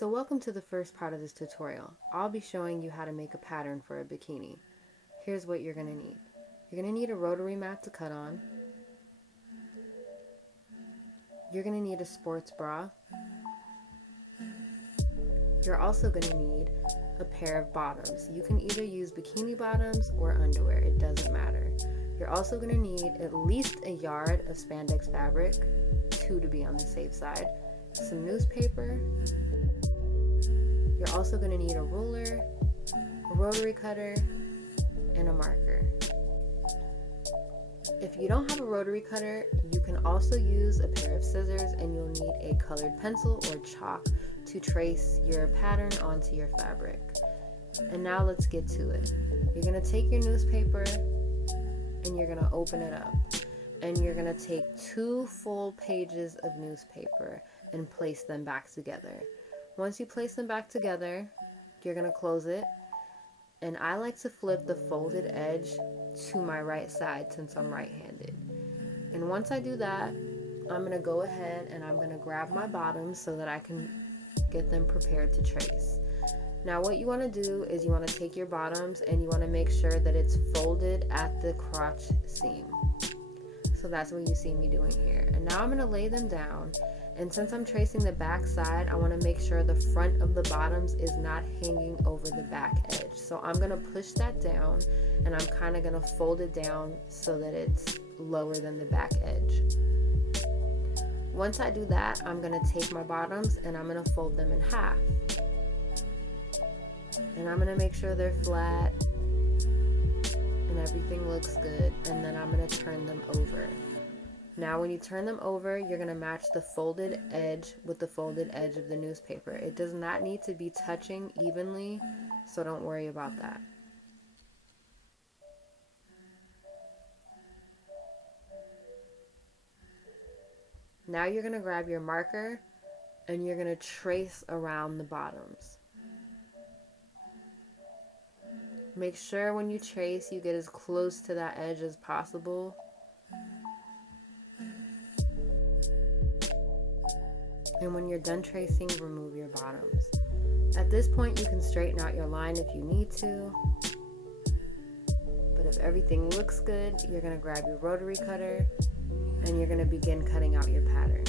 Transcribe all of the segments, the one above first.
So welcome to the first part of this tutorial. I'll be showing you how to make a pattern for a bikini. Here's what you're going to need. You're going to need a rotary mat to cut on. You're going to need a sports bra. You're also going to need a pair of bottoms. You can either use bikini bottoms or underwear, it doesn't matter. You're also going to need at least a yard of spandex fabric, 2 to be on the safe side, some newspaper. You're also going to need a ruler, a rotary cutter, and a marker. If you don't have a rotary cutter, you can also use a pair of scissors, and you'll need a colored pencil or chalk to trace your pattern onto your fabric. And now let's get to it. You're going to take your newspaper and you're going to open it up. And you're going to take 2 full pages of newspaper and place them back together. Once you place them back together, you're going to close it. And I like to flip the folded edge to my right side since I'm right-handed. And once I do that, I'm going to go ahead and I'm going to grab my bottoms so that I can get them prepared to trace. Now what you want to do is you want to take your bottoms and you want to make sure that it's folded at the crotch seam. So that's what you see me doing here. And now I'm going to lay them down. And since I'm tracing the back side, I want to make sure the front of the bottoms is not hanging over the back edge. So I'm going to push that down and I'm kind of going to fold it down so that it's lower than the back edge. Once I do that, I'm going to take my bottoms and I'm going to fold them in half. And I'm going to make sure they're flat and everything looks good. And then I'm going to turn them over. Now when you turn them over, you're going to match the folded edge with the folded edge of the newspaper. It does not need to be touching evenly, so don't worry about that. Now you're going to grab your marker and you're going to trace around the bottoms. Make sure when you trace you get as close to that edge as possible. And when you're done tracing, remove your bottoms. At this point, you can straighten out your line if you need to. But if everything looks good, you're going to grab your rotary cutter and you're going to begin cutting out your pattern.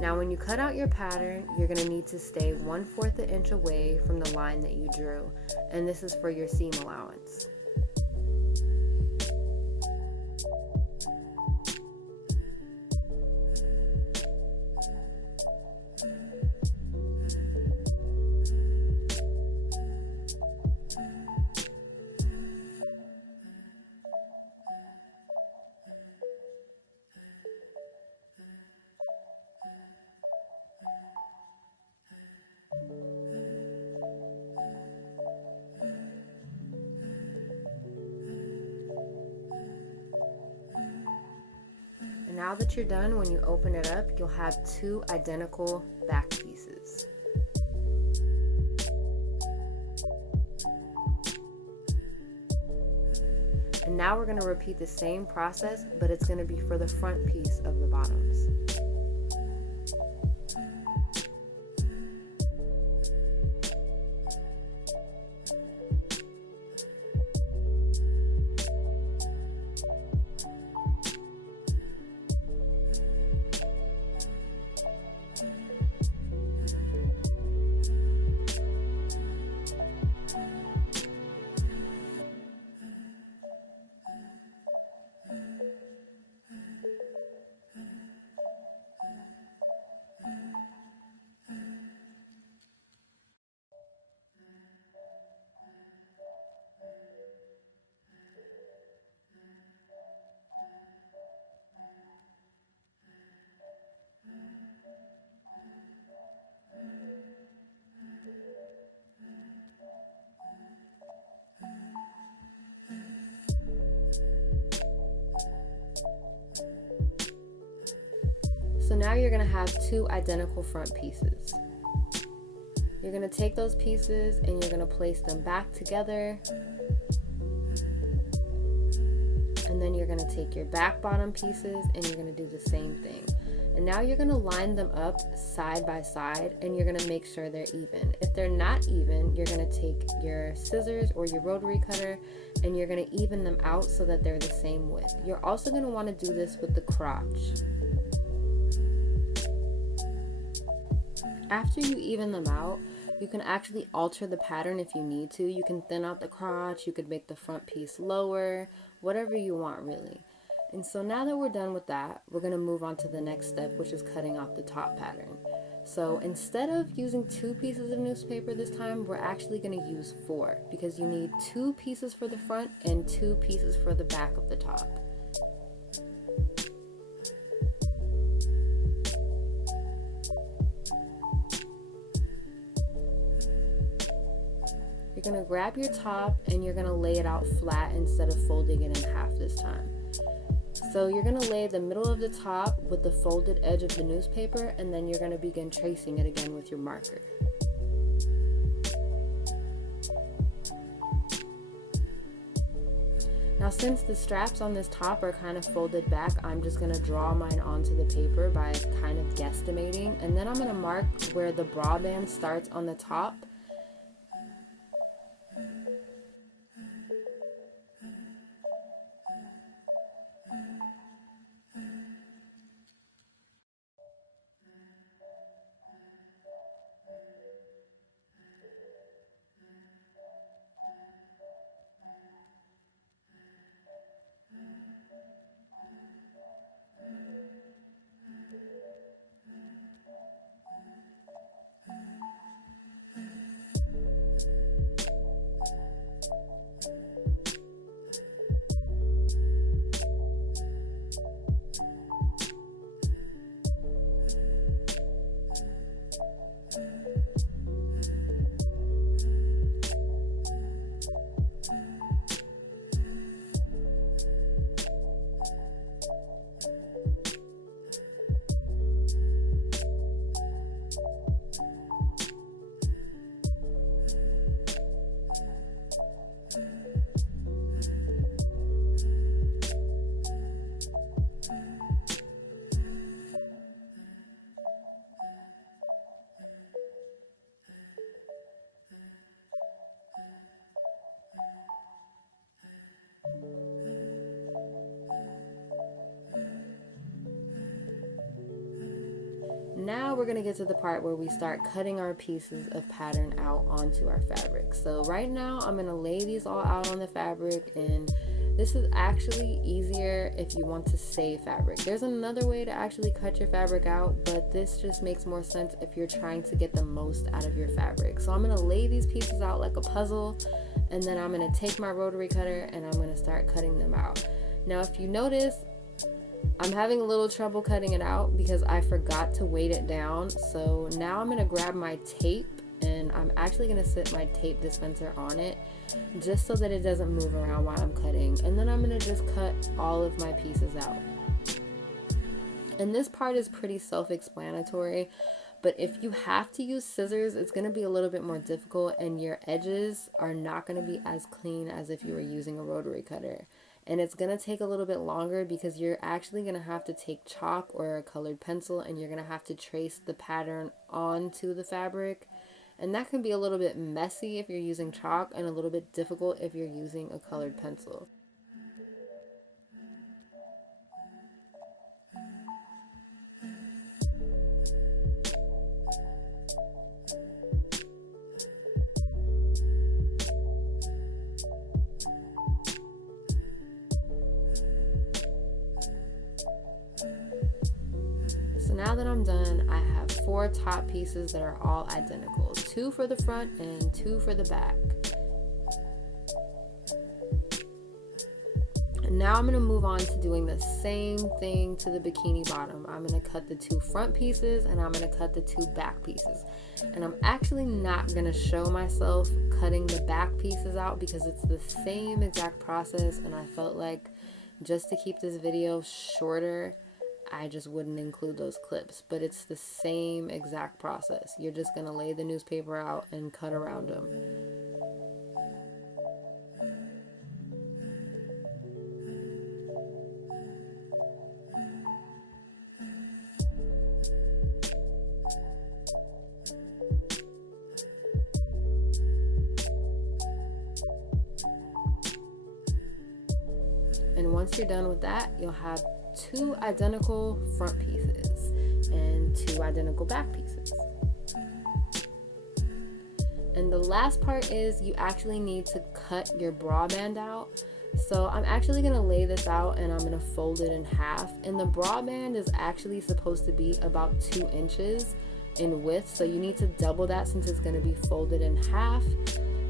Now, when you cut out your pattern, you're going to need to stay 1/4 an inch away from the line that you drew. And this is for your seam allowance. And now that you're done, when you open it up, you'll have 2 identical back pieces. And now we're going to repeat the same process, but it's going to be for the front piece of the bottoms. So now you're going to have 2 identical front pieces. You're going to take those pieces and you're going to place them back together. And then you're going to take your back bottom pieces and you're going to do the same thing. And now you're going to line them up side by side, and you're going to make sure they're even. If they're not even, you're going to take your scissors or your rotary cutter and you're going to even them out so that they're the same width. You're also going to want to do this with the crotch. After you even them out, you can actually alter the pattern if you need to. You can thin out the crotch, you could make the front piece lower, whatever you want really. And so now that we're done with that, we're going to move on to the next step, which is cutting off the top pattern. So instead of using 2 pieces of newspaper this time, we're actually going to use 4, because you need 2 pieces for the front and 2 pieces for the back of the top. You're going to grab your top and you're going to lay it out flat instead of folding it in half this time. So you're going to lay the middle of the top with the folded edge of the newspaper, and then you're going to begin tracing it again with your marker. Now since the straps on this top are kind of folded back, I'm just going to draw mine onto the paper by kind of guesstimating, and then I'm going to mark where the bra band starts on the top. Now we're going to get to the part where we start cutting our pieces of pattern out onto our fabric. So right now I'm going to lay these all out on the fabric, and this is actually easier if you want to save fabric. There's another way to actually cut your fabric out, but this just makes more sense if you're trying to get the most out of your fabric. So I'm going to lay these pieces out like a puzzle, and then I'm going to take my rotary cutter and I'm going to start cutting them out. Now if you notice, I'm having a little trouble cutting it out because I forgot to weight it down. So now I'm going to grab my tape, and I'm actually going to sit my tape dispenser on it just so that it doesn't move around while I'm cutting. And then I'm going to just cut all of my pieces out. And this part is pretty self-explanatory, but if you have to use scissors, it's going to be a little bit more difficult, and your edges are not going to be as clean as if you were using a rotary cutter. And it's going to take a little bit longer because you're actually going to have to take chalk or a colored pencil, and you're going to have to trace the pattern onto the fabric. And that can be a little bit messy if you're using chalk, and a little bit difficult if you're using a colored pencil. Now that I'm done, I have 4 top pieces that are all identical, 2 for the front and 2 for the back. And now I'm going to move on to doing the same thing to the bikini bottom. I'm going to cut the 2 front pieces and I'm going to cut the 2 back pieces. And I'm actually not going to show myself cutting the back pieces out because it's the same exact process, and I felt like just to keep this video shorter, I just wouldn't include those clips, but it's the same exact process. You're just going to lay the newspaper out and cut around them. And once you're done with that, you'll have 2 identical front pieces and 2 identical back pieces. And the last part is you actually need to cut your bra band out. So I'm actually going to lay this out and I'm going to fold it in half. And the bra band is actually supposed to be about 2 inches in width. So you need to double that since it's going to be folded in half.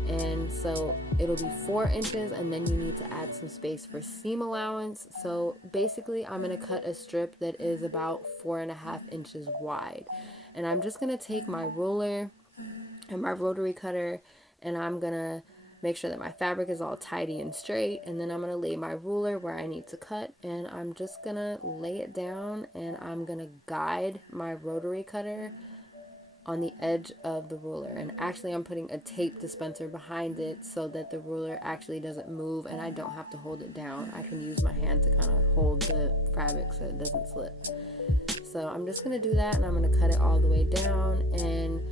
And so it'll be 4 inches, and then you need to add some space for seam allowance. So basically I'm going to cut a strip that is about 4.5 inches wide. And I'm just going to take my ruler and my rotary cutter, and I'm going to make sure that my fabric is all tidy and straight, and then I'm going to lay my ruler where I need to cut, and I'm just going to lay it down, and I'm going to guide my rotary cutter on the edge of the ruler. And actually I'm putting a tape dispenser behind it so that the ruler actually doesn't move and I don't have to hold it down. I can use my hand to kind of hold the fabric so it doesn't slip. So I'm just going to do that, and I'm going to cut it all the way down. And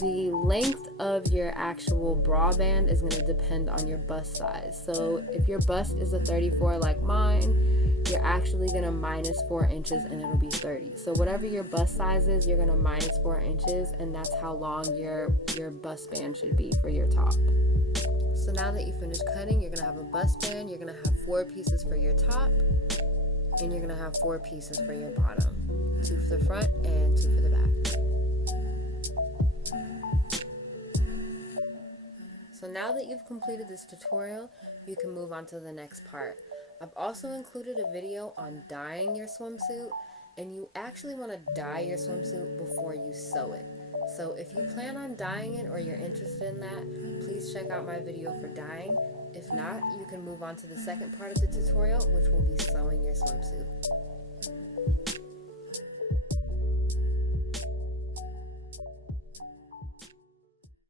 the length of your actual bra band is going to depend on your bust size. So if your bust is a 34 like mine, you're actually going to minus 4 inches and it'll be 30. So whatever your bust size is, you're going to minus 4 inches, and that's how long your bust band should be for your top. So now that you finish cutting, you're going to have a bust band, you're going to have 4 pieces for your top, and you're going to have 4 pieces for your bottom. 2 for the front and 2 for the back. So now that you've completed this tutorial, you can move on to the next part. I've also included a video on dyeing your swimsuit, and you actually want to dye your swimsuit before you sew it. So if you plan on dyeing it or you're interested in that, please check out my video for dyeing. If not, you can move on to the second part of the tutorial, which will be sewing your swimsuit.